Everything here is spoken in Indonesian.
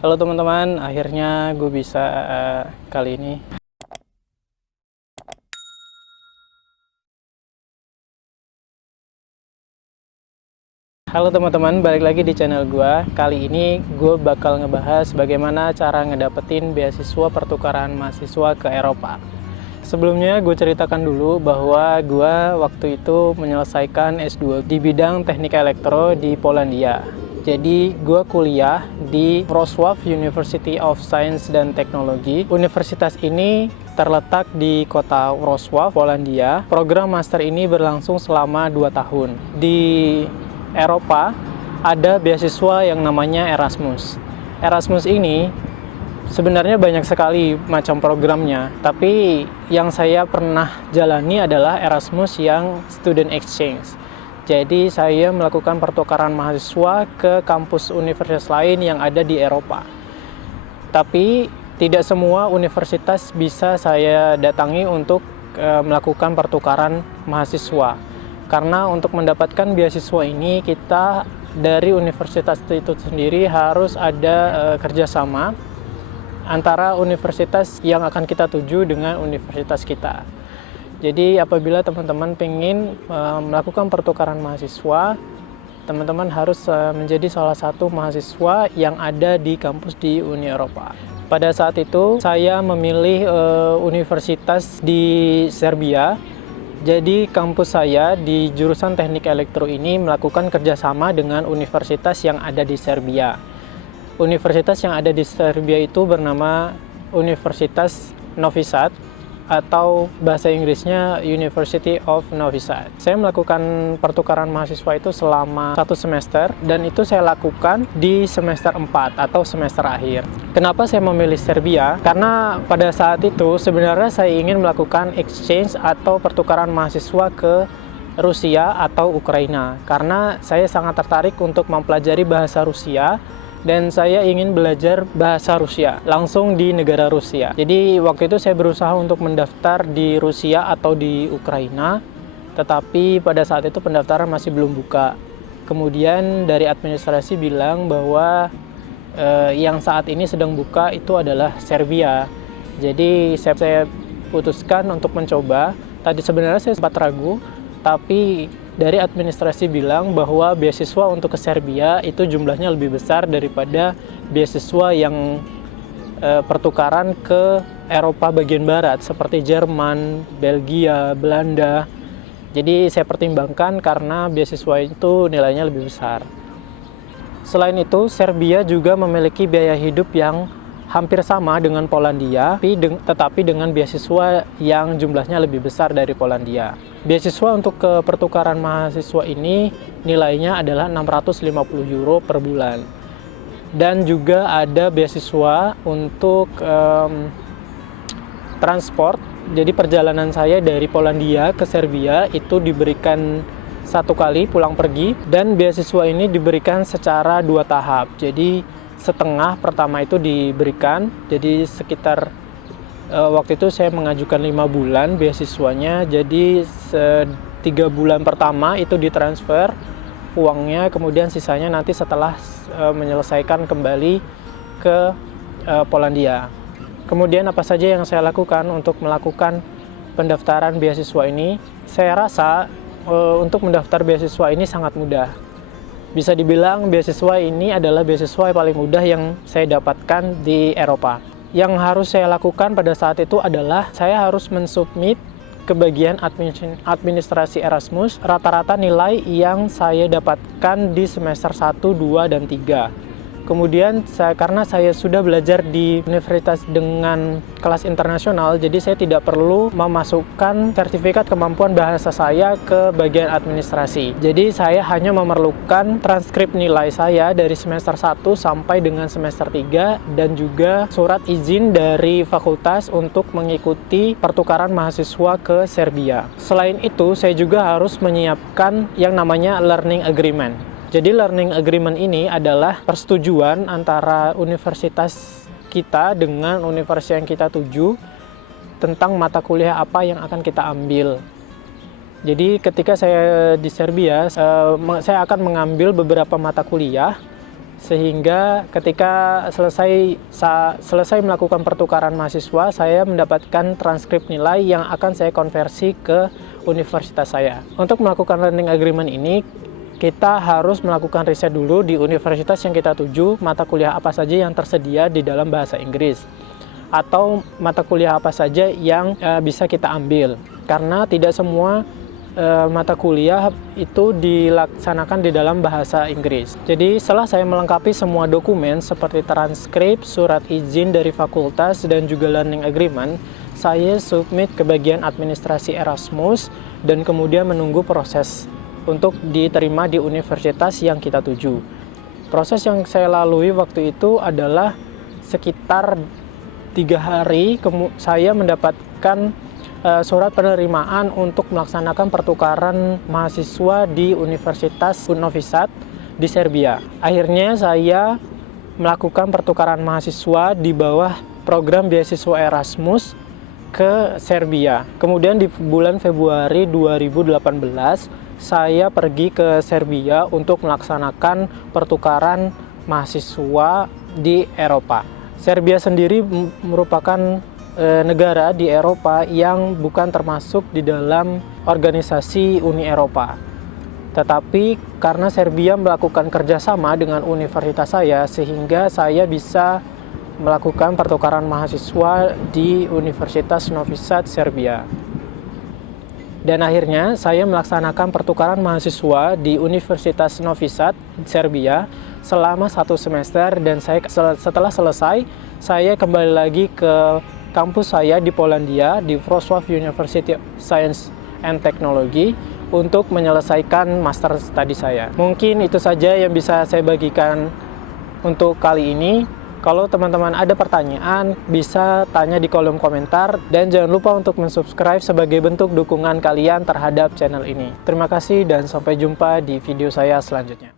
Halo teman-teman, akhirnya gue bisa kali ini. Halo teman-teman, balik lagi di channel gue. Kali ini gue bakal ngebahas bagaimana cara ngedapetin beasiswa pertukaran mahasiswa ke Eropa. Sebelumnya gue ceritakan dulu bahwa gue waktu itu menyelesaikan S2 di bidang teknik elektro di Polandia. Jadi gue kuliah di Wrocław University of Science dan Technology. Universitas ini terletak di kota Wrocław, Polandia. Program master ini berlangsung selama 2 tahun. Di Eropa ada beasiswa yang namanya Erasmus. Erasmus ini sebenarnya banyak sekali macam programnya, tapi yang saya pernah jalani adalah Erasmus yang student exchange. Jadi saya melakukan pertukaran mahasiswa ke kampus universitas lain yang ada di Eropa. Tapi tidak semua universitas bisa saya datangi untuk melakukan pertukaran mahasiswa. Karena untuk mendapatkan beasiswa ini kita dari universitas itu sendiri harus ada kerjasama antara universitas yang akan kita tuju dengan universitas kita. Jadi apabila teman-teman ingin melakukan pertukaran mahasiswa, teman-teman harus menjadi salah satu mahasiswa yang ada di kampus di Uni Eropa. Pada saat itu saya memilih universitas di Serbia. Jadi kampus saya di jurusan teknik elektro ini melakukan kerjasama dengan universitas yang ada di Serbia. Universitas yang ada di Serbia itu bernama Universitas Novi Sad, atau bahasa Inggrisnya University of Novi Sad. Saya melakukan pertukaran mahasiswa itu selama 1 semester, dan itu saya lakukan di semester 4 atau semester akhir. Kenapa saya memilih Serbia? Karena pada saat itu sebenarnya saya ingin melakukan exchange atau pertukaran mahasiswa ke Rusia atau Ukraina, karena saya sangat tertarik untuk mempelajari bahasa Rusia dan saya ingin belajar bahasa Rusia langsung di negara Rusia. Jadi waktu itu saya berusaha untuk mendaftar di Rusia atau di Ukraina, tetapi pada saat itu pendaftaran masih belum buka. Kemudian dari administrasi bilang bahwa yang saat ini sedang buka itu adalah Serbia. Jadi saya putuskan untuk mencoba. Tadi sebenarnya saya sempat ragu, tapi dari administrasi bilang bahwa beasiswa untuk ke Serbia itu jumlahnya lebih besar daripada beasiswa yang pertukaran ke Eropa bagian barat seperti Jerman, Belgia, Belanda. Jadi saya pertimbangkan karena beasiswa itu nilainya lebih besar. Selain itu, Serbia juga memiliki biaya hidup yang hampir sama dengan Polandia, tetapi dengan beasiswa yang jumlahnya lebih besar dari Polandia. Beasiswa untuk ke pertukaran mahasiswa ini nilainya adalah 650 euro per bulan. Dan juga ada beasiswa untuk transport. Jadi perjalanan saya dari Polandia ke Serbia itu diberikan 1 kali pulang pergi, dan beasiswa ini diberikan secara 2 tahap. Jadi setengah pertama itu diberikan, jadi sekitar waktu itu saya mengajukan 5 bulan beasiswanya, jadi 3 bulan pertama itu ditransfer uangnya, kemudian sisanya nanti setelah menyelesaikan kembali ke Polandia. Kemudian apa saja yang saya lakukan untuk melakukan pendaftaran beasiswa ini? Saya rasa untuk mendaftar beasiswa ini sangat mudah. Bisa dibilang beasiswa ini adalah beasiswa yang paling mudah yang saya dapatkan di Eropa. Yang harus saya lakukan pada saat itu adalah saya harus mensubmit ke bagian administrasi Erasmus rata-rata nilai yang saya dapatkan di semester 1, 2, dan 3. Kemudian karena saya sudah belajar di universitas dengan kelas internasional, jadi saya tidak perlu memasukkan sertifikat kemampuan bahasa saya ke bagian administrasi. Jadi saya hanya memerlukan transkrip nilai saya dari semester 1 sampai dengan semester 3, dan juga surat izin dari fakultas untuk mengikuti pertukaran mahasiswa ke Serbia. Selain itu, saya juga harus menyiapkan yang namanya learning agreement. Jadi learning agreement ini adalah persetujuan antara universitas kita dengan universitas yang kita tuju tentang mata kuliah apa yang akan kita ambil. Jadi ketika saya di Serbia, saya akan mengambil beberapa mata kuliah Sehingga ketika selesai melakukan pertukaran mahasiswa, saya mendapatkan transkrip nilai yang akan saya konversi ke universitas saya. Untuk melakukan learning agreement ini, kita harus melakukan riset dulu di universitas yang kita tuju, mata kuliah apa saja yang tersedia di dalam bahasa Inggris, atau mata kuliah apa saja yang bisa kita ambil. Karena tidak semua mata kuliah itu dilaksanakan di dalam bahasa Inggris. Jadi setelah saya melengkapi semua dokumen seperti transkrip, surat izin dari fakultas, dan juga learning agreement, saya submit ke bagian administrasi Erasmus dan kemudian menunggu proses untuk diterima di universitas yang kita tuju. Proses yang saya lalui waktu itu adalah sekitar 3 hari saya mendapatkan surat penerimaan untuk melaksanakan pertukaran mahasiswa di Universitas Novi Sad di Serbia. Akhirnya saya melakukan pertukaran mahasiswa di bawah program beasiswa Erasmus ke Serbia. Kemudian di bulan Februari 2018 saya pergi ke Serbia untuk melaksanakan pertukaran mahasiswa di Eropa. Serbia sendiri merupakan negara di Eropa yang bukan termasuk di dalam organisasi Uni Eropa. Tetapi karena Serbia melakukan kerjasama dengan universitas saya, sehingga saya bisa melakukan pertukaran mahasiswa di Universitas Novi Sad, Serbia. Dan akhirnya saya melaksanakan pertukaran mahasiswa di Universitas Novi Sad, Serbia selama 1 semester, dan setelah selesai, saya kembali lagi ke kampus saya di Polandia, di Wrocław University of Science and Technology, untuk menyelesaikan master study saya. Mungkin itu saja yang bisa saya bagikan untuk kali ini. Kalau teman-teman ada pertanyaan, bisa tanya di kolom komentar, dan jangan lupa untuk mensubscribe sebagai bentuk dukungan kalian terhadap channel ini. Terima kasih dan sampai jumpa di video saya selanjutnya.